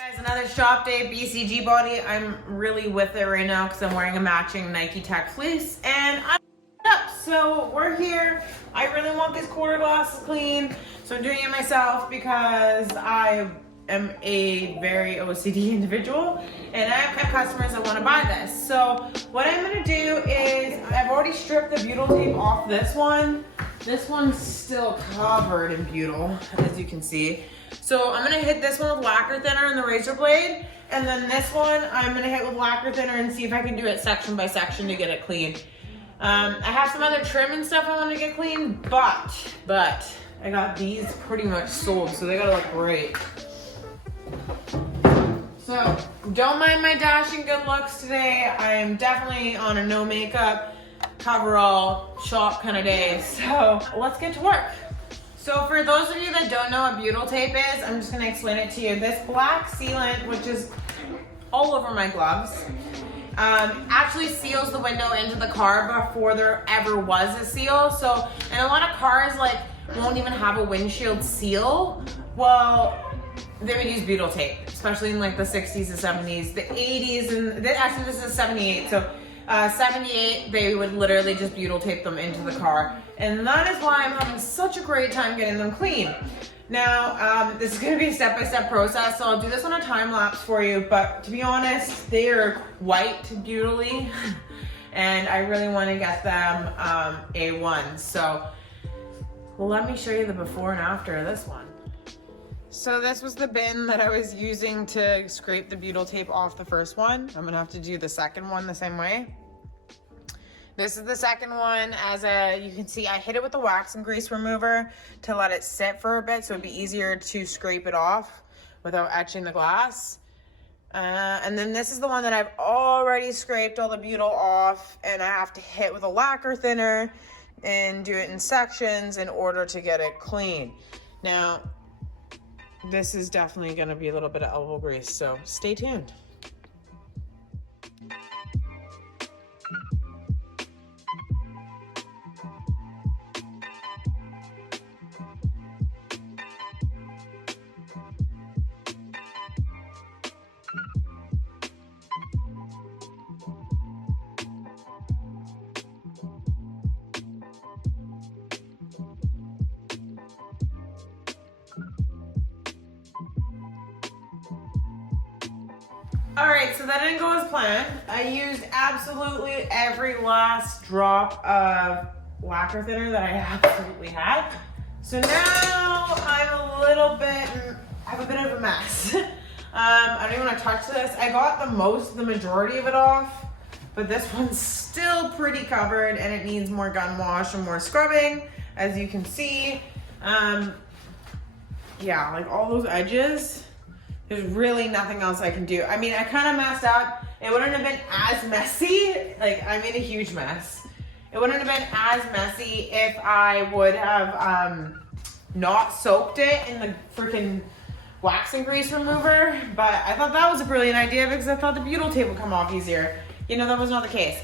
Guys, another shop day, BCGBODY. I'm really with it right now because I'm wearing a matching Nike Tech fleece and I'm up. So we're here. I really want these quarter glasses clean. So I'm doing it myself because I am a very OCD individual and I have customers that want to buy this. So what I'm going to do is I've already stripped the butyl tape off this one. This one's still covered in butyl, as you can see. So I'm gonna hit this one with lacquer thinner and the razor blade, and then this one I'm gonna hit with lacquer thinner and see if I can do it section by section to get it clean. I have some other trim and stuff I want to get clean, but I got these pretty much sold, so they gotta look great. So don't mind my dashing good looks today. I am definitely on a no makeup, coverall, shop kind of day. So let's get to work. So for those of you that don't know what butyl tape is, I'm just gonna explain it to you. This black sealant, which is all over my gloves, actually seals the window into the car before there ever was a seal. So, and a lot of cars won't even have a windshield seal. Well, they would use butyl tape, especially in the 60s and 70s, the 80s, and actually this is 78. So 78, they would literally just butyl tape them into the car. And that is why I'm having such a great time getting them clean. Now, this is gonna be a step-by-step process, so I'll do this on a time lapse for you, but to be honest, they are quite beautifully, and I really wanna get them A1. So let me show you the before and after of this one. So this was the bin that I was using to scrape the butyl tape off the first one. I'm gonna have to do the second one the same way. This is the second one. As you can see, I hit it with the wax and grease remover to let it sit for a bit so it'd be easier to scrape it off without etching the glass. And then this is the one that I've already scraped all the butyl off, and I have to hit with a lacquer thinner and do it in sections in order to get it clean. Now, this is definitely gonna be a little bit of elbow grease, so stay tuned. All right, so that didn't go as planned. I used absolutely every last drop of lacquer thinner that I absolutely had. So now I have a bit of a mess. I don't even want to touch this. I got the majority of it off, but this one's still pretty covered and it needs more gun wash and more scrubbing, as you can see. Yeah, all those edges, there's really nothing else I can do. I mean, I kind of messed up. It wouldn't have been as messy. I made a huge mess. It wouldn't have been as messy if I would have not soaked it in the freaking wax and grease remover. But I thought that was a brilliant idea because I thought the butyl tape would come off easier. You know, that was not the case.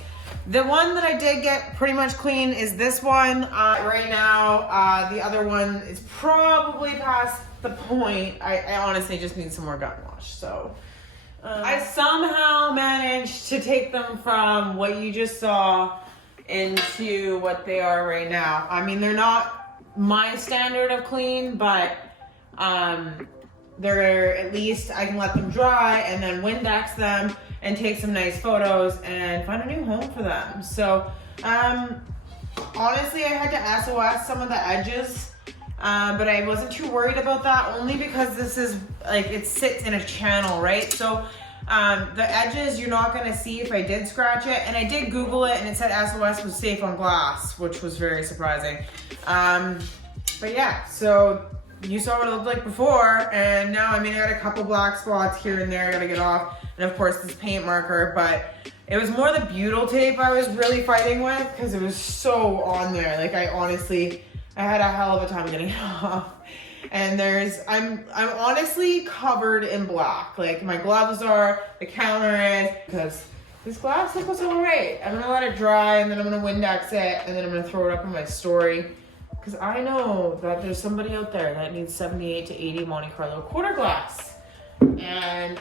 The one that I did get pretty much clean is this one. Right now, the other one is probably past the point. I honestly just need some more gun wash. So I somehow managed to take them from what you just saw into what they are right now. I mean, they're not my standard of clean, but they're, at least I can let them dry and then Windex them and take some nice photos and find a new home for them. So honestly, I had to SOS some of the edges. But I wasn't too worried about that, only because this is it sits in a channel, right? So the edges you're not gonna see if I did scratch it, and I did Google it and it said SOS was safe on glass, which was very surprising. But yeah, so you saw what it looked like before, and now I got a couple black spots here and there I gotta get off, and of course this paint marker, but it was more the butyl tape I was really fighting with because it was so on there. I had a hell of a time getting it off. And I'm honestly covered in black. My gloves are, the counter is, because this glass looks all right. I'm gonna let it dry and then I'm gonna Windex it and then I'm gonna throw it up in my story. Because I know that there's somebody out there that needs 78 to 80 Monte Carlo quarter glass. and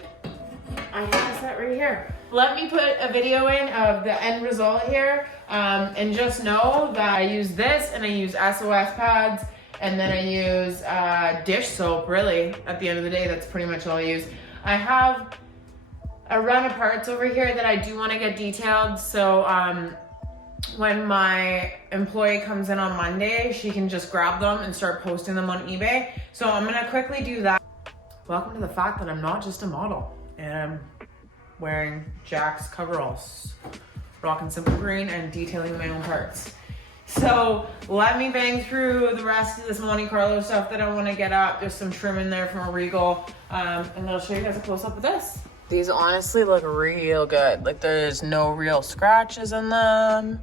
I have that right here. Let me put a video in of the end result here, and just know that I use this and I use SOS pads, and then I use dish soap. Really, at the end of the day, that's pretty much all I use. I have a run of parts over here that I do want to get detailed, so when my employee comes in on Monday, she can just grab them and start posting them on eBay. So I'm gonna quickly do that. Welcome to the fact that I'm not just a model, and I'm wearing Jack's coveralls, rocking simple green and detailing my own parts. So let me bang through the rest of this Monte Carlo stuff that I want to get up. There's some trim in there from a Regal, and I'll show you guys a close up of this. These honestly look real good. Like there's no real scratches in them.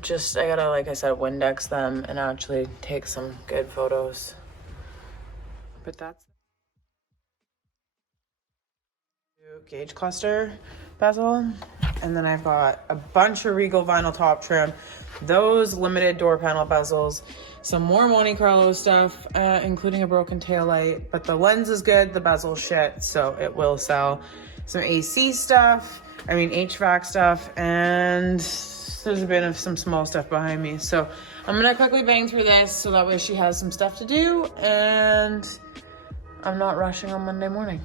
Just I gotta, like I said, Windex them and actually take some good photos. But that's gauge cluster bezel, and then I've got a bunch of Regal vinyl top trim, those limited door panel bezels, some more Monte Carlo stuff, including a broken tail light, but the lens is good, the bezel shit, so it will sell. Some AC stuff, I mean HVAC stuff, and there's a bit of some small stuff behind me. So I'm gonna quickly bang through this so that way she has some stuff to do and I'm not rushing on Monday morning.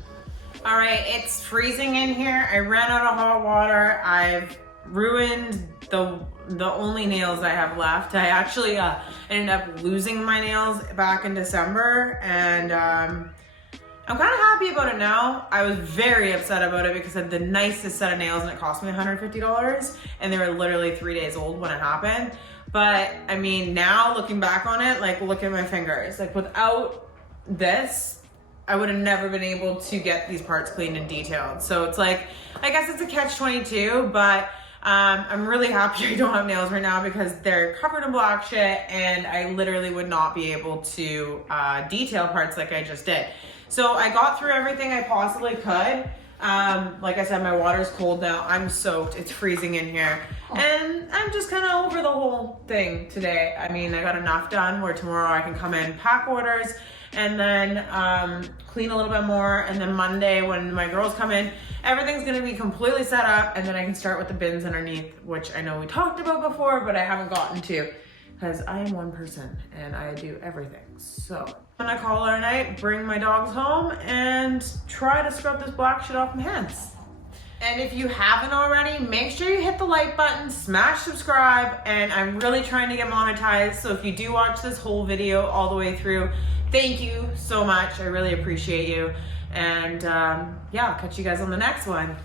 All right, it's freezing in here. I ran out of hot water. I've ruined the only nails I have left. I actually ended up losing my nails back in December, and I'm kind of happy about it now. I was very upset about it because I had the nicest set of nails and it cost me $150, and they were literally 3 days old when it happened. But I mean, now looking back on it, like look at my fingers. Like without this, I would have never been able to get these parts cleaned and detailed. So it's like, I guess it's a catch-22, but I'm really happy I don't have nails right now because they're covered in black shit and I literally would not be able to detail parts like I just did. So I got through everything I possibly could. Like I said, my water's cold now. I'm soaked. It's freezing in here. And I'm just kind of over the whole thing today. I mean, I got enough done where tomorrow I can come in, pack orders, and then clean a little bit more. And then Monday when my girls come in, everything's gonna be completely set up, and then I can start with the bins underneath, which I know we talked about before, but I haven't gotten to because I am one person and I do everything. So I'm gonna call it a night, bring my dogs home, and try to scrub this black shit off my hands. And if you haven't already, make sure you hit the like button, smash subscribe, and I'm really trying to get monetized. So if you do watch this whole video all the way through, thank you so much. I really appreciate you. And yeah, I'll catch you guys on the next one.